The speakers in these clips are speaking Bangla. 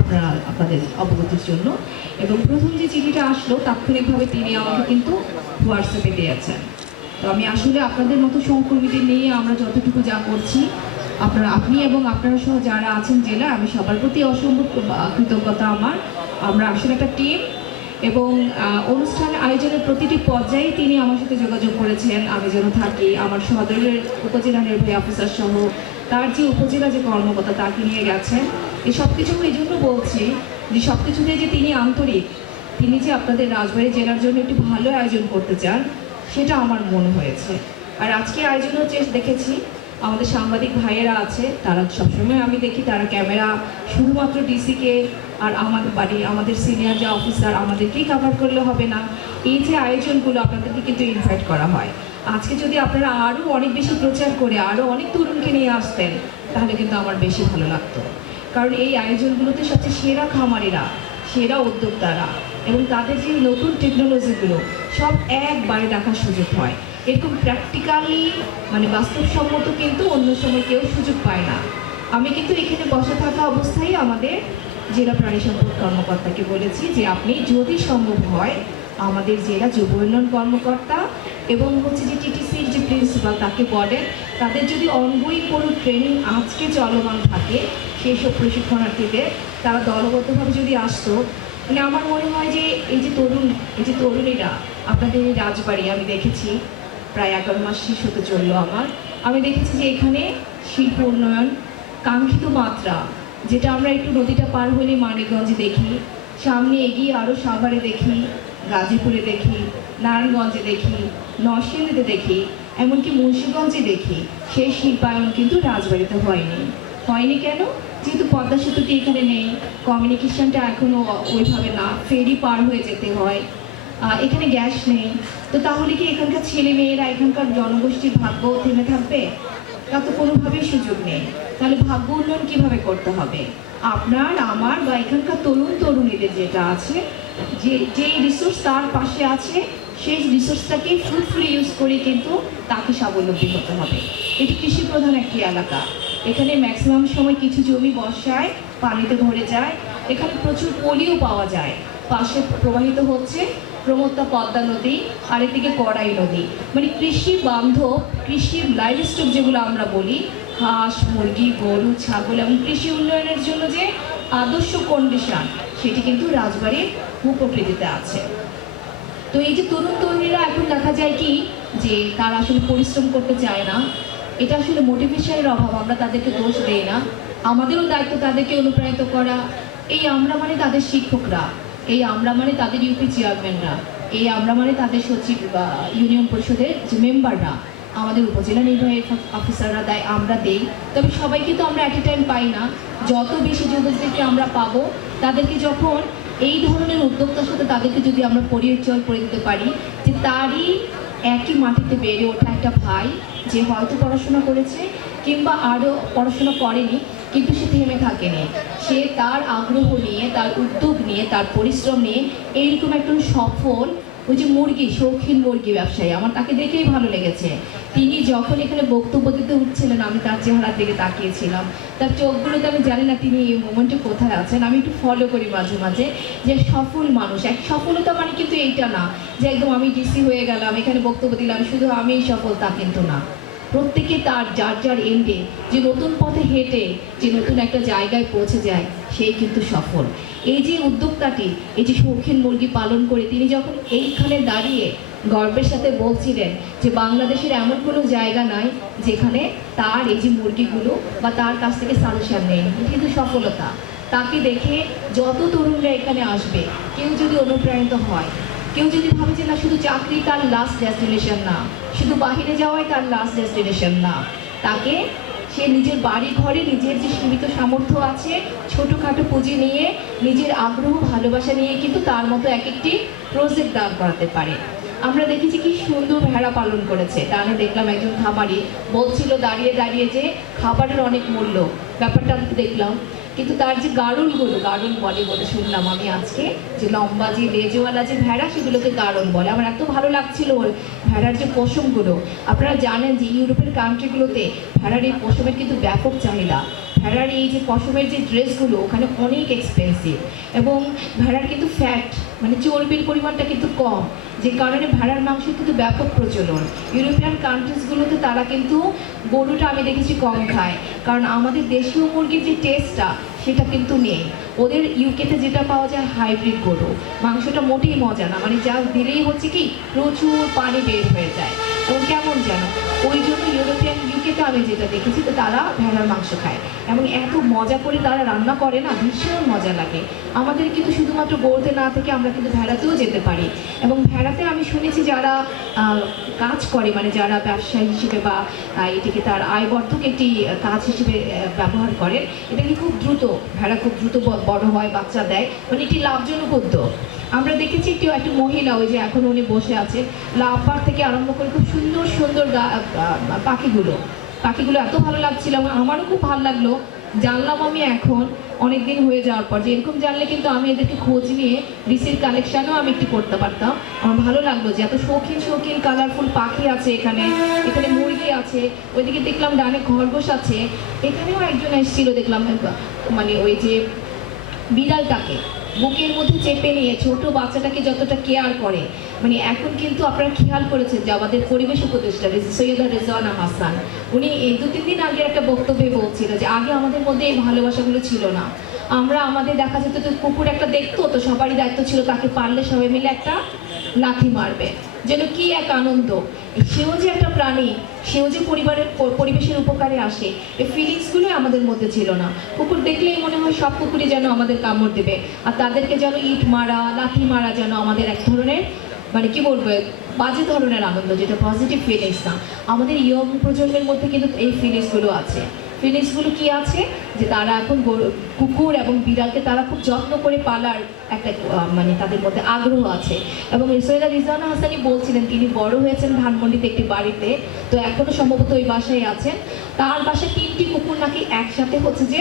আপনারা আপনাদের অবগতির জন্য। এবং প্রথম যে চিঠিটা আসলো, তাৎক্ষণিকভাবে তিনি আমাকে কিন্তু হোয়াটসঅ্যাপে দিয়েছেন। তো আমি আসলে আপনাদের মতো সহকর্মীদের নিয়ে আমরা যতটুকু যা করছি, আপনারা, আপনি এবং আপনারা সহ যারা আছেন জেলা আমি সবার প্রতি অসম্ভব কৃতজ্ঞতা আমার। আমরা আসলে একটা টিম এবং অনুষ্ঠান আয়োজনের প্রতিটি পর্যায়ে তিনি আমার সাথে যোগাযোগ করেছেন। আমি যেন থাকি, আমার সদরের উপজেলা নির্বাহী অফিসার সহ তার যে উপজেলা যে কর্মকর্তা, তাকে নিয়ে গেছেন। এই সব কিছু আমি এই জন্য বলছি যে সব কিছুতে যে তিনি আন্তরিক, তিনি যে আপনাদের রাজবাড়ী জেলার জন্য একটি ভালো আয়োজন করতে চান, সেটা আমার মনে হয়েছে। আর আজকে আয়োজন হচ্ছে দেখেছি, আমাদের সাংবাদিক ভাইয়েরা আছে, তারা সবসময় আমি দেখি তারা ক্যামেরা, শুধুমাত্র ডিসিকে আর আমাদের বাড়ি, আমাদের সিনিয়র যে অফিসার, আমাদেরকেই কাভার করলে হবে না। এই যে আয়োজনগুলো আপনাদেরকে কিন্তু ইনভাইট করা হয়। আজকে যদি আপনারা আরও অনেক বেশি প্রচার করে, আরও অনেক তরুণকে নিয়ে আসতেন, তাহলে কিন্তু আমার বেশি ভালো লাগতো। কারণ এই আয়োজনগুলোতে সবচেয়ে সেরা খামারিরা, সেরা উদ্যোক্তারা এবং তাদের যে নতুন টেকনোলজিগুলো সব একবারে দেখার সুযোগ হয়। এরকম প্র্যাকটিক্যালি মানে বাস্তবসম্মত কিন্তু অন্য সময় কেউ সুযোগ পায় না। আমি কিন্তু এখানে বসে থাকা অবস্থায় আমাদের জেলা প্রাণী সম্পদ কর্মকর্তাকে বলেছি যে আপনি যদি সম্ভব হয় আমাদের জেলা যুব উন্নয়ন কর্মকর্তা এবং হচ্ছে যে টিটিসির যে প্রিন্সিপাল তাকে বলেন, তাদের যদি অনগোয়িং কোনো ট্রেনিং আজকে চলমান থাকে, সেই সব প্রশিক্ষণার্থীদের, তারা দলগতভাবে যদি আসতো মানে আমার মনে হয় যে এই যে তরুণ, এই যে তরুণীরা, আপনাদের এই রাজবাড়ি, আমি দেখেছি, প্রায় এগারো মাস শেষ হতে চলল আমার। আমি দেখেছি যে এখানে শিল্প উন্নয়ন, কাঙ্ক্ষিত মাত্রা, যেটা আমরা একটু নদীটা পার হলে মানিকগঞ্জে দেখি, সামনে এগিয়ে আরও সাভারে দেখি, গাজীপুরে দেখি, নারায়ণগঞ্জে দেখি, নরসিংদীতে দেখি এমনকি মুন্সীগঞ্জে দেখি সেই শিল্পায়ন কিন্তু রাজবাড়িতে হয়নি। হয়নি কেন? যেহেতু পদ্মা সেতুটি এখানে নেই কমিউনিকেশনটা এখনও ওইভাবে না, ফেরি পার হয়ে যেতে হয়। এখানে গ্যাস নেই। তো তাহলে কি এখানকার ছেলে মেয়েরা এখানকার জনগোষ্ঠীর ভাগ্য থেমে থাকবে? তা তো কোনোভাবেই সুযোগ নেই। তাহলে ভাগ্য উন্নয়ন কীভাবে করতে হবে? আপনার, আমার বা এখানকার তরুণ তরুণীদের যেটা আছে, যে, যেই রিসোর্স তার পাশে আছে সেই রিসোর্সটাকে ফুলফুলি ইউজ করে কিন্তু তাকে স্বাবলম্বী হতে হবে। এটি কৃষি প্রধান একটি এলাকা। এখানে ম্যাক্সিমাম সময় কিছু জমি বর্ষায় পানিতে ভরে যায়। এখানে প্রচুর পলিও পাওয়া যায়। পাশে প্রবাহিত হচ্ছে প্রমত্তা পদ্মা নদী আর এদিকে কড়াই নদী। মানে কৃষি বান্ধব কৃষির লাইভ স্টক যেগুলো আমরা বলি, হাঁস, মুরগি, গরু, ছাগল এবং কৃষি উন্নয়নের জন্য যে আদর্শ কন্ডিশন সেটি কিন্তু রাজবাড়ির ভূপ্রকৃতিতে আছে। তো এই যে তরুণ তরুণীরা এখন দেখা যায় কি, যে তারা আসলে পরিশ্রম করতে চায় না। এটা আসলে মোটিভেশনের অভাব, আমরা তাদেরকে দোষ দেই না। আমাদেরও দায়িত্ব তাদেরকে অনুপ্রাণিত করা। এই আমরা মানে তাদের শিক্ষকরা। এই আমরা মানে তাদের ইউপি চেয়ারম্যানরা এই আমরা মানে তাদের সচিব বা ইউনিয়ন পরিষদের যে মেম্বাররা আমাদের উপজেলা নির্বাহী অফিসাররা দেয়, আমরা দেই। তবে সবাইকে তো আমরা অ্যাট এ টাইম পাই না। যত বেশি যুবকদেরকে আমরা পাবো, তাদেরকে যখন এই ধরনের উদ্যোক্তার সাথে তাদেরকে যদি আমরা পরিচয় করে দিতে পারি, যে তারই একই মাটিতে বেড়ে ওঠা একটা ভাই যে হয়তো পড়াশোনা করেছে কিংবা আরও পড়াশোনা করেনি, কিন্তু সে থেমে থাকেনি। সে তার আগ্রহ নিয়ে, তার উদ্যোগ নিয়ে, তার পরিশ্রম নিয়ে এইরকম একজন সফল ওই যে মুরগি, শৌখিন মুরগি ব্যবসায়ী, আমার তাকে দেখেই ভালো লেগেছে। তিনি যখন এখানে বক্তব্য দিতে উঠছিলেন, আমি তার চেহারার দিকে তাকিয়েছিলাম। তার চোখগুলোতে আমি জানি না তিনি এই মোমেন্টে কোথায় আছেন। আমি একটু ফলো করি মাঝে মাঝে যে সফল মানুষ, এক সফলতা মানে কিন্তু এইটা না যে একদম আমি ডিসি হয়ে গেলাম, এখানে বক্তব্য দিলাম, শুধু আমিই সফল তা কিন্তু না। প্রত্যেকে তার, যার যার এন্ডে যে নতুন পথে হেঁটে, যে নতুন একটা জায়গায় পৌঁছে যায় সেই কিন্তু সফল। এই যে উদ্যোক্তাটি, এই যে শৌখিন মুরগি পালন করে, তিনি যখন এইখানে দাঁড়িয়ে গর্বের সাথে বলছিলেন যে বাংলাদেশের এমন কোনো জায়গা নাই যেখানে তার এই যে মুরগিগুলো বা তার কাছ থেকে সাজেশন নেই কিন্তু সফলতা। তাকে দেখে যত তরুণরা এখানে আসবে, কেউ যদি অনুপ্রাণিত হয়, কেউ যদি ভাবে যে না, শুধু চাকরি তার লাস্ট ডেস্টিনেশন না, শুধু বাহিরে যাওয়াই তার লাস্ট ডেস্টিনেশন না, তাকে সে নিজের বাড়ি ঘরে নিজের যে সীমিত সামর্থ্য আছে, ছোটোখাটো পুঁজি নিয়ে, নিজের আগ্রহ, ভালোবাসা নিয়ে কিন্তু তার মতো এক একটি প্রজেক্ট দাঁড় করাতে পারে। আমরা দেখেছি কি সুন্দর ভেড়া পালন করেছে। আমি দেখলাম একজন খামারি বলছিল দাঁড়িয়ে দাঁড়িয়ে যে খাবারের অনেক মূল্য। ব্যাপারটা দেখলাম কিন্তু তার যে গারুলগুলো গারুল বলে বলে শুনলাম আমি আজকে, যে লম্বা যে লেজওয়ালা যে ভেড়া সেগুলোকে গারুল বলে। আমার এত ভালো লাগছিল ওর ভেড়ার যে পশমগুলো। আপনারা জানেন যে ইউরোপের কান্ট্রিগুলোতে ভেড়ার এই পশমের কিন্তু ব্যাপক চাহিদা। ভেড়ার এই যে পশমের যে ড্রেসগুলো, ওখানে অনেক এক্সপেন্সিভ এবং ভেড়ার কিন্তু ফ্যাট মানে চর্বির পরিমাণটা কিন্তু কম। যে কারণে ভেড়ার মাংস কিন্তু ব্যাপক প্রচলন। ইউরোপিয়ান কান্ট্রিজগুলোতে তারা কিন্তু গরুটা আমি দেখেছি কম খায়। কারণ আমাদের দেশীয় মুরগির যে টেস্টটা সেটা কিন্তু নেই। ওদের ইউকেতে যেটা পাওয়া যায় হাইব্রিড গরু। মাংসটা মোটেই মজা না। মানে যা দিলেই হচ্ছে কি, প্রচুর পানি বের হয়ে যায়। এবং কেমন যেন? ওই জন্য ইউরোপিয়ান আমি যেটা দেখেছি তো তারা ভেড়ার মাংস খায়। এবং এত মজা করে তারা রান্না করে না, ভীষণ মজা লাগে। আমাদের কিন্তু শুধুমাত্র গরুতে না থেকে আমরা কিন্তু ভেড়াতেও যেতে পারি। এবং ভেড়াতে আমি শুনেছি যারা কাজ করে মানে যারা ব্যবসায়ী হিসেবে বা এটিকে তার আয়বর্ধক একটি কাজ হিসেবে ব্যবহার করেন এটা কি খুব দ্রুত, ভেড়া খুব দ্রুত বড় হয়, বাচ্চা দেয়? মানে একটি লাভজনক উদ্যোগ আমরা দেখেছি একটি একটি মহিলা ওই যে এখন উনি বসে আছে লাভবার থেকে আরম্ভ করে খুব সুন্দর সুন্দর পাখিগুলো। পাখিগুলো এত ভালো লাগছিল আমারও খুব ভালো লাগল। জানলাম আমি এখন অনেক দিন হয়ে যাওয়ার পর। যে এরকম জানলে কিন্তু আমি এদেরকে খোঁজ নিয়ে রিসির কালেকশনও আমি একটি করতে পারতাম। আমার ভালো লাগল যে এত শৌখিন শৌখিন কালারফুল পাখি আছে এখানে। এখানে মুরগি আছে। ওইদিকে দেখলাম ডানে খরগোশ আছে। এখানেও একজন এসেছিল, দেখলাম মানে ওই যে বিড়ালটাকে। বুকের মধ্যে চেপে নিয়ে ছোট বাচ্চাটাকে যতটা কেয়ার করে মানে এখন কিন্তু আপনারা খেয়াল করেছেন যে আমাদের পরিবেশ উপদেষ্টা সৈয়দা রেজওয়ানা হাসান, উনি এই দু তিন দিন আগে একটা বক্তব্যে বলছিল যে আগে আমাদের মধ্যে এই ভালোবাসাগুলো ছিল না। আমরা আমাদের দেখা যেত কুকুর একটা দেখতো, তো সবারই দায়িত্ব ছিল তাকে পারলে সবাই মিলে একটা লাথি মারবে। যেন কি এক আনন্দ। সেও যে একটা প্রাণী সেও যে পরিবারের পরিবেশের উপকারে আসে। এই ফিলিংসগুলো আমাদের মধ্যে ছিল না। কুকুর দেখলেই মনে হয় সব কুকুরই যেন আমাদের কামড় দেবে। আর তাদেরকে যেন ইট মারা, লাথি মারা যেন আমাদের এক ধরনের মানে কি বলব বাজে ধরনের আনন্দ, যেটা পজিটিভ ফিলিংস না। আমাদের ইয়ং প্রজন্মের মধ্যে কিন্তু এই ফিলিংসগুলো আছে। ফিলিংসগুলো কি আছে? যে তারা এখন কুকুর এবং বিড়ালকে তারা খুব যত্ন করে পালার একটা মানে তাদের মধ্যে আগ্রহ আছে। এবং সৈয়দা রিজওয়ানা হাসানি বলছিলেন, তিনি বড় হয়েছেন ধানমন্ডিতে একটি বাড়িতে। তো এখনও সম্ভবত ওই বাসায় আছেন। তার বাসায় তিনটি কুকুর নাকি একসাথে হচ্ছে যে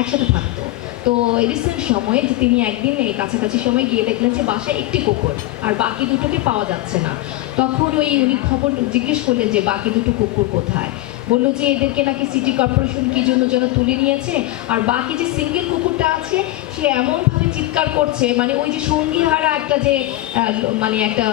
একসাথে থাকতো। তো রিসেন্ট সময়ে যে তিনি একদিন এই কাছাকাছি সময় গিয়ে দেখলেন যে বাসায় একটি কুকুর, আর বাকি দুটোকে পাওয়া যাচ্ছে না। তখন ওই উনি খবর জিজ্ঞেস করলেন যে, বাকি দুটো কুকুর কোথায়? বলল যে এদেরকে নাকি সিটি কর্পোরেশন কি জন্য যেন তুলে নিয়েছে? আর বাকি যে সিঙ্গেল কুকুরটা আছে, সে এমনভাবে চিৎকার করছে মানে ওই যে সঙ্গীহারা একটা যে মানে একটা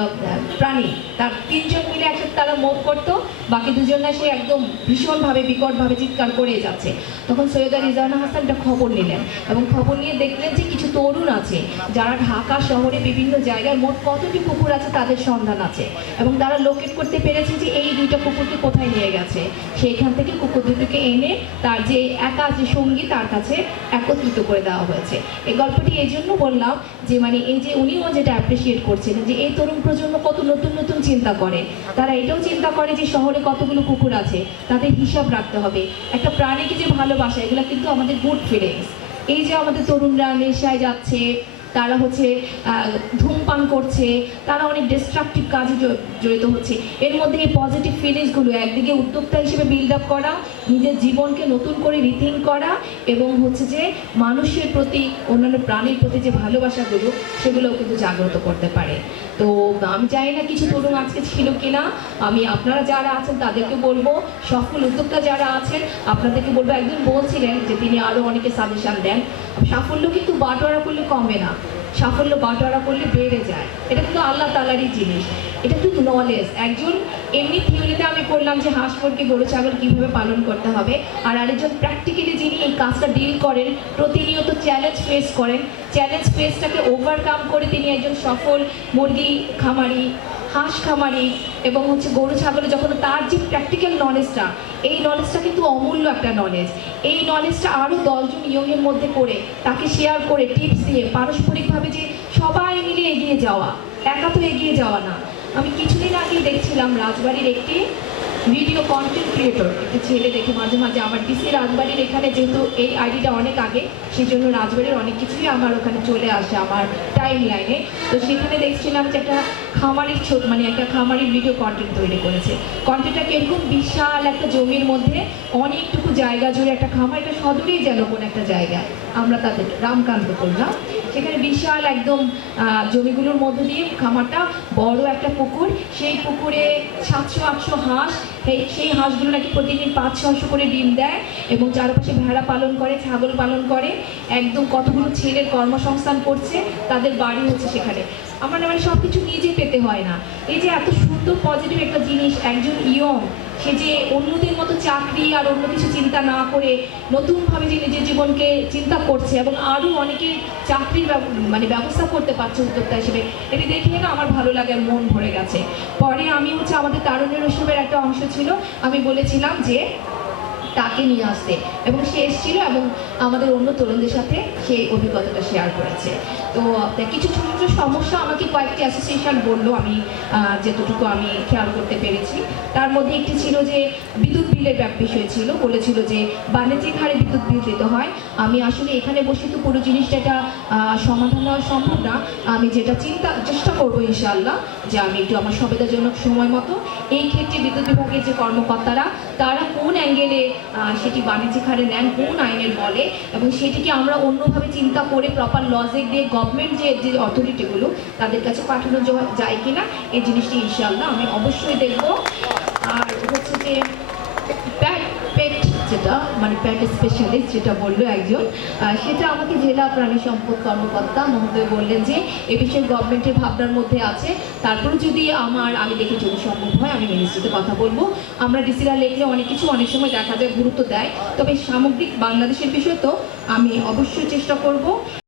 প্রাণী, তার তিনজন মিলে একসাথে তারা মোট করতো, বাকি দুজন না সে একদম ভীষণভাবে, বিকটভাবে চিৎকার করে যাচ্ছে। তখন সৈয়দা রিজানা হাসান একটা খবর নিলেন এবং খবর নিয়ে দেখলেন যে কিছু তরুণ আছে, যারা ঢাকা শহরে বিভিন্ন জায়গায় মোট কতটি কুকুর আছে তাদের সন্ধান আছে। এবং তারা লোকেট করতে পেরেছে যে এই দুইটা কুকুরকে কোথায় নিয়ে গেছে। সেইখান থেকে কুকুর দুটোকে এনে তার যে একা যে সঙ্গী তার কাছে একত্রিত করে দেওয়া হয়েছে। এই গল্পটি এই জন্য বললাম যে মানে এই যে উনিও যেটা অ্যাপ্রিসিয়েট করছেন যে, এই তরুণ প্রজন্ম কত নতুন নতুন চিন্তা করে। তারা এটাও চিন্তা করে যে, শহরে কতগুলো কুকুর আছে, তাদের হিসাব রাখতে হবে। একটা প্রাণীকে যে ভালোবাসা, এগুলো কিন্তু আমাদের গুড ফিলিংস। এই যে আমাদের তরুণরা নেশায় যাচ্ছে তারা হচ্ছে ধূমপান করছে, তারা অনেক ডিস্ট্রাকটিভ কাজে জড়িত হচ্ছে। এর মধ্যে এই পজিটিভ ফিলিংসগুলো একদিকে উদ্যোক্তা হিসেবে বিল্ড আপ করা, নিজের জীবনকে নতুন করে রিথিং করা এবং হচ্ছে যে মানুষের প্রতি, অন্যান্য প্রাণীর প্রতি যে ভালোবাসাগুলো, সেগুলোও কিন্তু জাগ্রত করতে পারে। তো আমি জানি না কিছু তরুণ আজকে ছিল কিনা, আমি আপনারা যারা আছেন তাদেরকে বলব, সফল উদ্যোক্তা যারা আছেন, আপনাদেরকে বলব একজন বলছিলেন যে তিনি আরও অনেকে সাজেশন দেন। সাফল্য কিন্তু বাটোয়ারা করলে কমে না। সাফল্য বাটোয়ারা করলে বেড়ে যায়। এটা কিন্তু আল্লাহ তালারই জিনিস। এটা কিন্তু নলেজ একজন এমনি থিওরিতে আমি করলাম যে হাঁস মুরগি গরু, ছাগল কীভাবে পালন করতে হবে। আর আরেকজন প্র্যাকটিক্যালি যিনি এই কাজটা ডিল করেন, প্রতিনিয়ত চ্যালেঞ্জ ফেস করেন। চ্যালেঞ্জ ফেসটাকে ওভারকাম করে তিনি একজন সফল মুরগি, খামারি হাঁস খামারি এবং হচ্ছে গরু ছাগলে যখন তার যে প্র্যাকটিক্যাল নলেজটা এই নলেজটা কিন্তু অমূল্য একটা নলেজ এই নলেজটা আরও দশজন ইয়ংয়ের মধ্যে করে তাকে শেয়ার করে টিপস দিয়ে পারস্পরিকভাবে যে সবাই মিলে এগিয়ে যাওয়া, একা তো এগিয়ে যাওয়া না। আমি কিছুদিন আগেই দেখছিলাম রাজবাড়ির একটি ভিডিও কন্টেন্ট ক্রিয়েটর একটি ছেলে দেখে মাঝে মাঝে আমার ডিসি রাজবাড়ির এখানে যেহেতু এই আইডিটা অনেক আগে সেই জন্য রাজবাড়ির অনেক কিছুই আমার ওখানে চলে আসে আমার টাইম লাইনে তো সেখানে দেখছিলাম যে একটা খামারির ছোট মানে একটা খামারির ভিডিও কন্টেন্ট তৈরি করেছে। কন্টেন্টটা কীরকম বিশাল একটা জমির মধ্যে, অনেকটুকু জায়গা জুড়ে একটা খামার, এটা সদরেই যেন কোনো একটা জায়গায় আমরা তাদের, রামকান্ত করলাম সেখানে বিশাল একদম জমিগুলোর মধ্য দিয়ে খামারটা বড় একটা পুকুর। সেই পুকুরে সাতশো, আটশো হাঁস, সেই সেই হাঁসগুলো নাকি প্রতিদিন পাঁচ ছশো করে ডিম দেয় এবং চারপাশে ভেড়া পালন করে, ছাগল পালন করে। একদম কতগুলো ছেলের কর্মসংস্থান করছে, তাদের বাড়ি হচ্ছে সেখানে। আমার মানে সব কিছু নিজে পেতে হয় না। এই যে এত সুন্দর পজিটিভ একটা জিনিস, একজন ইয়ং, সে যে অন্যদের মতো চাকরি আর অন্য কিছু চিন্তা না করে নতুনভাবে যে নিজের জীবনকে চিন্তা করছে এবং আরও অনেকে চাকরির মানে ব্যবস্থা করতে পারছে উদ্যোক্তা হিসেবে, এটি দেখে না আমার ভালো লাগে মন ভরে গেছে। পরে আমি হচ্ছে আমাদের তারুণ্যের উৎসবের একটা অংশ ছিল, আমি বলেছিলাম যে তাকে নিয়ে আসতে। এবং সে এসেছিল এবং আমাদের অন্য তরুণদের সাথে সেই অভিজ্ঞতাটা শেয়ার করেছে। তো কিছু ছোটো ছোটো সমস্যা আমাকে কয়েকটি অ্যাসোসিয়েশন বলল আমি যতটুকু আমি খেয়াল করতে পেরেছি। তার মধ্যে একটি ছিল যে বিদ্যুৎ বিলের বিষয় ছিল। বলেছিল যে বাণিজ্যিক হারে বিদ্যুৎ বিল দিতে হয়। আমি আসলে এখানে বসে তো পুরো জিনিসটা এটা সমাধান দেওয়া সম্ভব না। আমি যেটা চিন্তা, চেষ্টা করব ইনশাআল্লাহ যে আমি একটু আমার সুবিধাজনক সময় মতো। এই ক্ষেত্রে বিদ্যুৎ বিভাগের যে কর্মকর্তারা, তারা কোন অ্যাঙ্গেলে সেটি বাণিজ্যিক হারে নেন কোন আইনের বলে এবং সেটিকে আমরা অন্যভাবে চিন্তা করে প্রপার লজিক দিয়ে গভর্নমেন্ট যে যে অথরিটিগুলো তাদের কাছে পাঠানো যায় কিনা, এই জিনিসটি ইনশাল্লাহ আমি অবশ্যই দেখব। আর হচ্ছে যে যেটা মানে প্যাট স্পেশালিস্ট যেটা বলল একজন সেটা আমাকে জেলা প্রাণী সম্পদ কর্মকর্তা মহোদয় বললেন যে, এ বিষয়ে গভর্নমেন্টের ভাবনার মধ্যে আছে। তারপর যদি আমার, আমি দেখি যদি সম্ভব হয়, আমি মিনিস্ট্রিতে কথা বলব। আমরা ডিসিরা লেখলে অনেক কিছু অনেক সময় দেখা যায়, গুরুত্ব দেয়। তবে সামগ্রিক বাংলাদেশের বিষয়ে তো আমি অবশ্যই চেষ্টা করব।